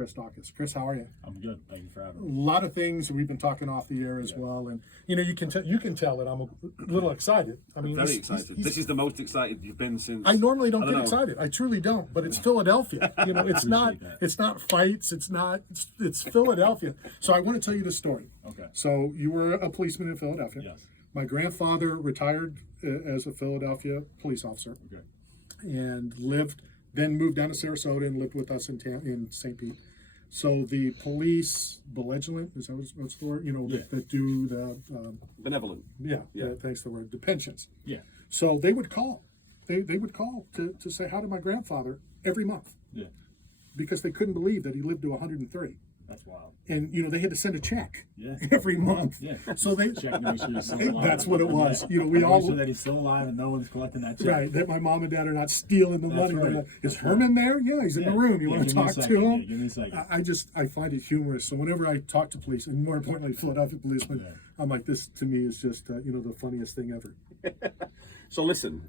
Chris Daukaus. Chris, how are you? I'm good. Thank you for having me. A lot of things we've been talking off the air as well, and you can tell that I'm a little excited. I mean, very excited. This is the most excited you've been since. I normally don't get excited. I truly don't. But it's Philadelphia. It's not. It's not fights. It's Philadelphia. So I want to tell you the story. Okay. So you were a policeman in Philadelphia. Yes. My grandfather retired as a Philadelphia police officer. Okay. And then moved down to Sarasota and lived with us in St. Pete. So the police, benevolent, is that what's the word? That do the... Benevolent. Yeah, thanks for the word. The pensions. Yeah. So they would call. They would call to say hi to my grandfather every month. Yeah. Because they couldn't believe that he lived to 103. That's wild. And they had to send a check. Yeah. Every month. Yeah. So they check to make sure he's still alive. That's what it was. Yeah. We all make sure that he's still alive and no one's collecting that check. Right. That my mom and dad are not stealing the money. Right. Like, is Herman there? Yeah, he's in the room. You want to talk to him? Yeah, give me a second. I find it humorous. So whenever I talk to police, and more importantly, Philadelphia policemen, I'm like, this to me is just the funniest thing ever. So listen,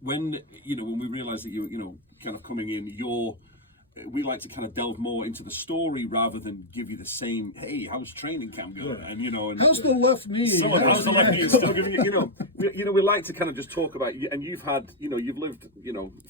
when we realised that you kind of coming in, we like to kind of delve more into the story rather than give you the same, hey, how's training camp going? Yeah. And how's the left knee? How's the left knee? Still giving you, we like to kind of just talk about, and you've had, you've lived,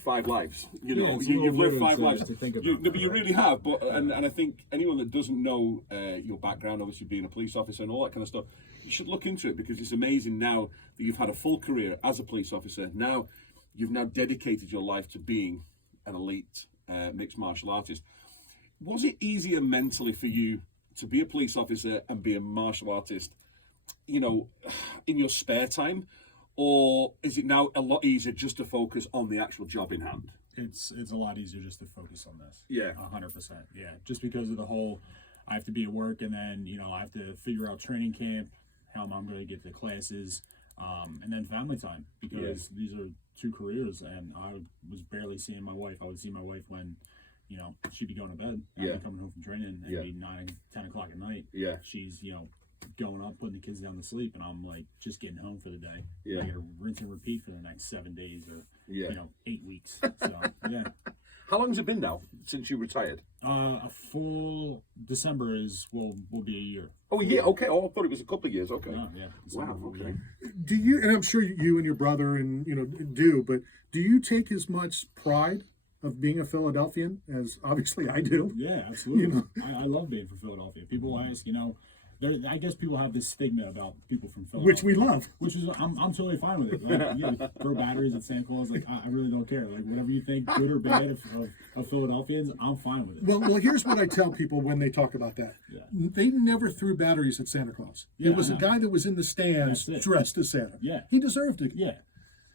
5 lives. You've lived 5 lives. But you really have. But and I think anyone that doesn't know your background, obviously being a police officer and all that kind of stuff, you should look into it because it's amazing now that you've had a full career as a police officer. Now you've dedicated your life to being an elite mixed martial artist. Was it easier mentally for you to be a police officer and be a martial artist, in your spare time, or is it now a lot easier just to focus on the actual job in hand? It's a lot easier just to focus on this. Yeah. 100%. Yeah. Just because of the whole, I have to be at work and then, I have to figure out training camp, how I'm going to get to classes, and then family time, because these are 2 careers, and I was barely seeing my wife. I would see my wife when, she'd be going to bed. I'd be coming home from training, and it'd be 9, 10 o'clock at night. Yeah. She's, going up, putting the kids down to sleep, and I'm like just getting home for the day. Yeah. I got to rinse and repeat for the next 7 days or 8 weeks. So yeah. How long has it been now since you retired? A full December will be a year. Oh, a year. Okay. Oh, I thought it was a couple of years. Okay. Oh, yeah. December Wow. Okay. Do you? And I'm sure you and your brother do. But do you take as much pride of being a Philadelphian as obviously I do? Yeah, absolutely. I love being from Philadelphia. People ask, I guess people have this stigma about people from Philadelphia, Which we love. Which is I'm totally fine with it. Like, throw batteries at Santa Claus. Like I really don't care. Like whatever you think, good or bad, of Philadelphians, I'm fine with it. Well, here's what I tell people when they talk about that. Yeah. They never threw batteries at Santa Claus. Yeah, it was a guy that was in the stands dressed as Santa. Yeah. He deserved it. Yeah.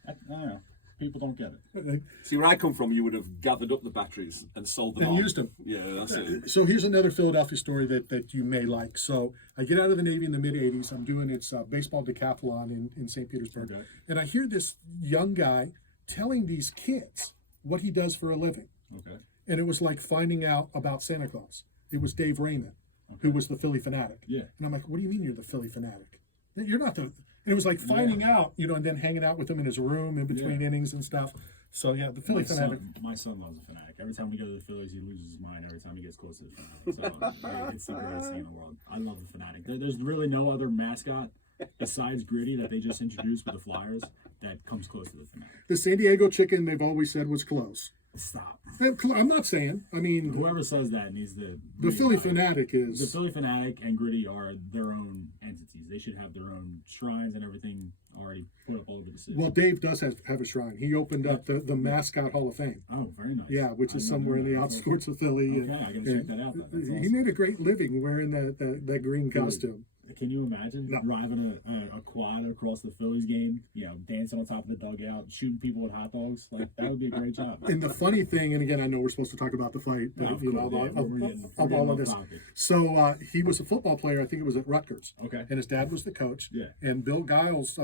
I don't know. People don't get it. See, where I come from, you would have gathered up the batteries and sold them And on. used them. Yeah, that's it. So here's another Philadelphia story that you may like. So I get out of the Navy in the mid-'80s. I'm doing its baseball decathlon in St. Petersburg. Okay. And I hear this young guy telling these kids what he does for a living. Okay. And it was like finding out about Santa Claus. It was Dave Raymond, who was the Philly Fanatic. Yeah. And I'm like, what do you mean you're the Philly Fanatic? You're not the... And it was like finding out, and then hanging out with him in his room in between innings and stuff. So, yeah, the Philly Fanatic. My son loves the Fanatic. Every time we go to the Phillies, he loses his mind every time he gets close to the Fanatic. So, it's the greatest thing in the world. I love the Fanatic. There's really no other mascot besides Gritty that they just introduced with the Flyers that comes close to the Fanatic. The San Diego Chicken, they've always said, was close. Stop. I'm not saying. I mean, whoever says that needs to. The Philly Fanatic is. The Philly Fanatic and Gritty are their own entities. They should have their own shrines and everything already put up all over the city. Well, Dave does have a shrine. He opened up the Mascot Hall of Fame. Oh, very nice. Yeah, which is somewhere in the outskirts of Philly. Okay, I gotta check that out. That's awesome. He made a great living wearing that green costume. Can you imagine driving a quad across the Phillies game, dancing on top of the dugout, shooting people with hot dogs? Like, that would be a great job. And the funny thing, and again, I know we're supposed to talk about the fight, but of all of this. So he was a football player. I think it was at Rutgers. Okay. And his dad was the coach. Yeah. And Bill Giles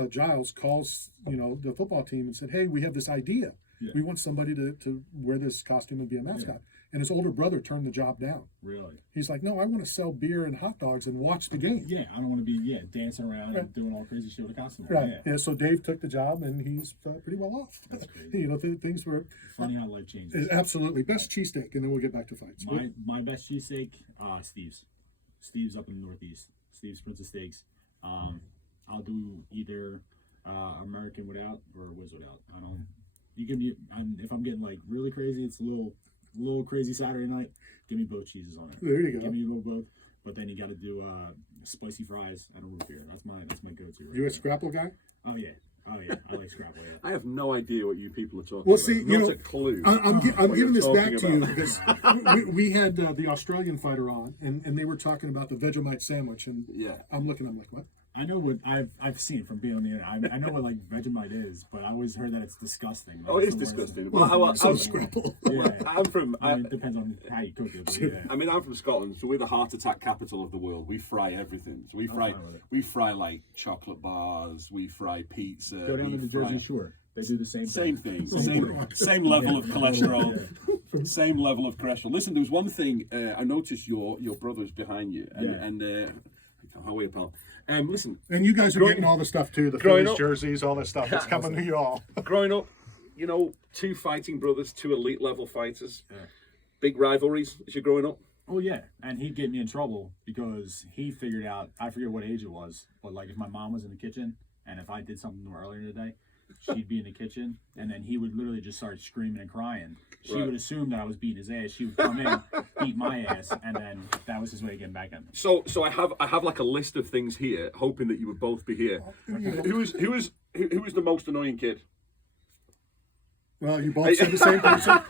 calls the football team and said, "Hey, we have this idea. Yeah. We want somebody to wear this costume and be a mascot." and his older brother turned the job down. Really? He's like, no, I want to sell beer and hot dogs and watch the game. Yeah, I don't want to be dancing around and doing all crazy shit with a costume. Right. Yeah. Yeah. So Dave took the job, and he's pretty well off. That's crazy. You know, things were Funny how life changes. absolutely best cheesesteak, and then we'll get back to fights. My best cheesesteak, Steve's. Steve's up in the Northeast. Steve's Princess Steaks. I'll do either American without or Whiz without. I don't. You give me. If I'm getting like really crazy, it's a little crazy Saturday night. Give me both cheeses on it. There you go. Give me both. But then you got to do spicy fries and a root beer. That's my go-to. Right You a now. scrapple guy? Oh yeah. I like scrapple. Yeah. I have no idea what you people are talking Well, about. see, you Not know, a clue. I'm what giving you're this back talking to you about. because we had the Australian fighter on, and they were talking about the Vegemite sandwich, and Yeah. I'm like, what? I know what I've seen from being on the internet. I know what like Vegemite is, but I always heard that it's disgusting. Oh, Like, it is it's the worst. disgusting. Well, so I'm- scrapple. Yeah. I'm from. I mean, it depends on how you cook it. But yeah. I mean, I'm from Scotland, so we're the heart attack capital of the world. We fry everything. So we fry like chocolate bars. We fry pizza. Go down we to the fry- Jersey Shore. They do the same Same thing. thing. Same level of cholesterol. Same level of cholesterol. Listen, there was one thing I noticed. Your brother's behind you, and how are you, pal? Listen, And you guys are Growing- getting all the stuff too, the growing Phillies up- jerseys, all this stuff. It's coming to you all. growing up, you know, two fighting brothers, two elite level fighters, big rivalries as you're growing up. Oh yeah, and he'd get me in trouble because he figured out. I forget what age it was, but like if my mom was in the kitchen and if I did something earlier in the day, she'd be in the kitchen and then he would literally just start screaming and crying. She Right. would assume that I was beating his ass. She would come in, beat my ass, and then that was his way of getting back at me. So I have like a list of things here, hoping that you would both be here. Who was the most annoying kid? Well, you both said the same person.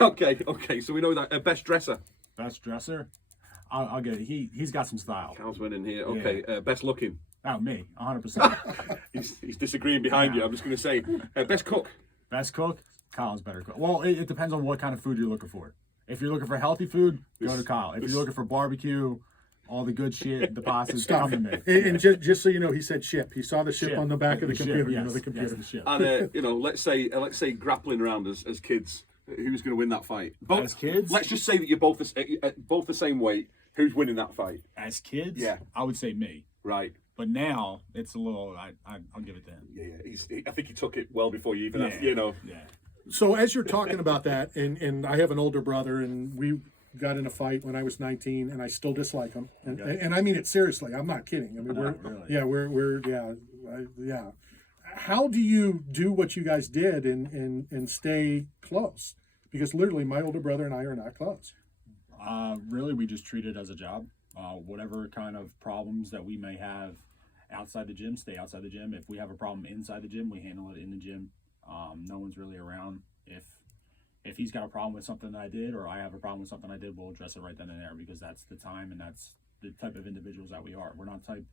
Okay. So we know that best dresser. Best dresser, I'll get it. He's got some style. Cal's winning here. Okay, best looking. Oh, me, 100%. He's disagreeing behind you. I'm just going to say best cook. Best cook, Kyle's better cook. Well, it depends on what kind of food you're looking for. If you're looking for healthy food, go to Kyle. If you're looking for barbecue, all the good shit, the pastas, come to me. And just so you know, he said ship. He saw the ship Ship. on the back of the Ship, computer. You know, yes, the computer. yes, the ship. And you know, let's say grappling around as kids. Who's going to win that fight? Both As kids? Let's just say that you're both the same weight. Who's winning that fight? As kids, Yeah. I would say me. Right. But now it's a little. I'll give it to him. Yeah. I think he took it well before you even asked. Yeah. You know. Yeah. So as you're talking about that, and I have an older brother, and we got in a fight when I was 19, and I still dislike him, and I mean it seriously. I'm not kidding. I mean, yeah. How do you do what you guys did and stay close? Because literally, my older brother and I are not close. Really, we just treat it as a job. Whatever kind of problems that we may have outside the gym, stay outside the gym. If we have a problem inside the gym, we handle it in the gym. No one's really around. If he's got a problem with something that I did, or I have a problem with something I did, we'll address it right then and there because that's the time and that's the type of individuals that we are. We're not type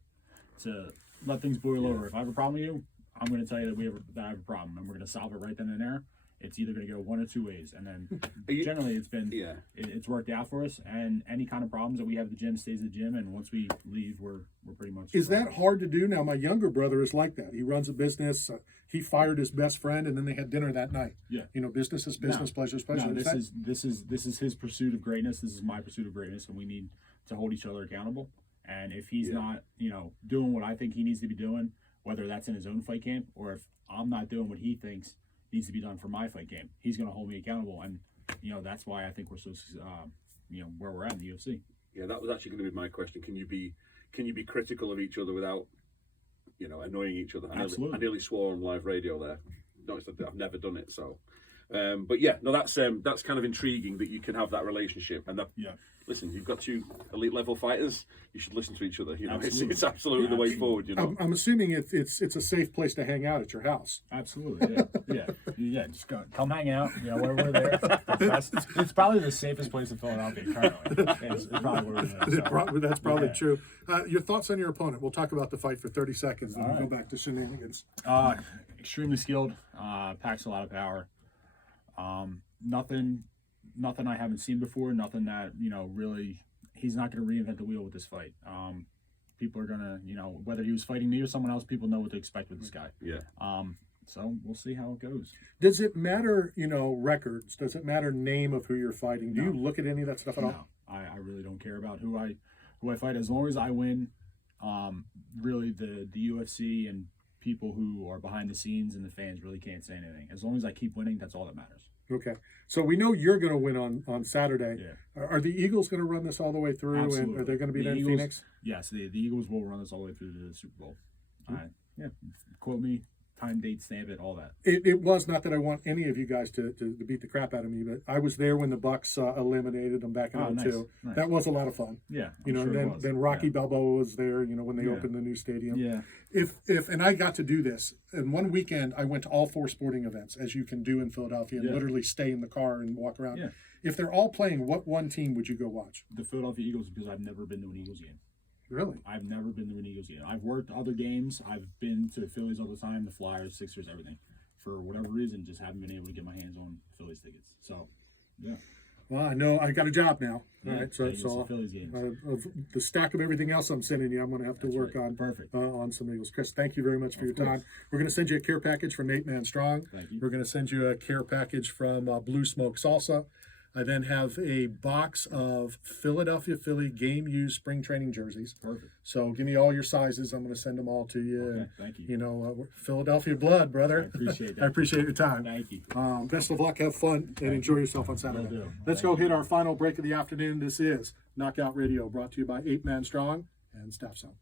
to let things boil over. If I have a problem with you, I'm going to tell you that I have a problem, and we're going to solve it right then and there. It's either going to go one or two ways, and then generally it's been it's worked out for us. And any kind of problems that we have at the gym stays at the gym, and once we leave, we're pretty much. Is that hard to do? Now, my younger brother is like that. He runs a business. He fired his best friend, and then they had dinner that night. Yeah. You know, business is business, pleasure is pleasure. No, this is his pursuit of greatness. This is my pursuit of greatness, and we need to hold each other accountable. And if he's not, doing what I think he needs to be doing, whether that's in his own fight camp or if I'm not doing what he thinks needs to be done for my fight game, he's going to hold me accountable. And that's why I think we're so where we're at in the UFC. Yeah, that was actually going to be my question. Can you be critical of each other without annoying each other? Absolutely. I nearly swore on live radio there. Notice that I've never done it, so but yeah, no, that's kind of intriguing that you can have that relationship. And listen, you've got two elite level fighters. You should listen to each other. It's absolutely the way forward. I'm assuming it's a safe place to hang out at your house. Absolutely, yeah. Just come hang out. Where we're there. It's probably the safest place in Philadelphia currently. It's probably where we're there. That's probably true. Your thoughts on your opponent? We'll talk about the fight for 30 seconds, and All we'll right. go back to shenanigans. Extremely skilled. Packs a lot of power. Nothing I haven't seen before. Nothing that really. He's not going to reinvent the wheel with this fight. People are gonna, whether he was fighting me or someone else, people know what to expect with this guy. Yeah. So we'll see how it goes. Does it matter, records? Does it matter name of who you're fighting? Do you look at any of that stuff at all? No, I really don't care about who I fight as long as I win. Really, the UFC and people who are behind the scenes and the fans really can't say anything. As long as I keep winning, that's all that matters. Okay, so we know you're going to win on Saturday. Yeah. Are the Eagles going to run this all the way through? Absolutely. And are they going to be The there in Eagles- Phoenix? Yes, the Eagles will run us all the way through the Super Bowl. Yeah, quote me, time, date, stamp it, all that. It was not that I want any of you guys to beat the crap out of me, but I was there when the Bucks eliminated them back in Oh, 02. nice. That was a lot of fun. Yeah, You know, I'm sure it and was. then Rocky Yeah. Balboa was there, when they Yeah. opened the new stadium. Yeah. If and I got to do this. In one weekend, I went to all 4 sporting events, as you can do in Philadelphia, and Yeah. literally stay in the car and walk around. Yeah. If they're all playing, what one team would you go watch? The Philadelphia Eagles, because I've never been to an Eagles game. Really? I've never been to an Eagles game. I've worked other games. I've been to Phillies all the time, the Flyers, Sixers, everything. For whatever reason, just haven't been able to get my hands on Phillies tickets. So, yeah. Well, I know I got a job now. All Yeah, right, so yeah, some Phillies games. of the stack of everything else I'm sending you, I'm going to have to That's work right. on Perfect. on some Eagles. Chris, thank you very much for your course. time. We're going to send you a care package from 8 Man Strong. Thank you. We're going to send you a care package from Blue Smoke Salsa. I then have a box of Philadelphia Philly game used spring training jerseys. Perfect. So give me all your sizes. I'm going to send them all to you. Okay, And, thank you. we're Philadelphia blood, brother. I appreciate that. I appreciate your time. Thank you. Best of luck. Have fun and enjoy yourself on Saturday. Will do. Let's Thank go hit our final break of the afternoon. This is Knockout Radio, brought to you by 8 Man Strong and Staff Zone.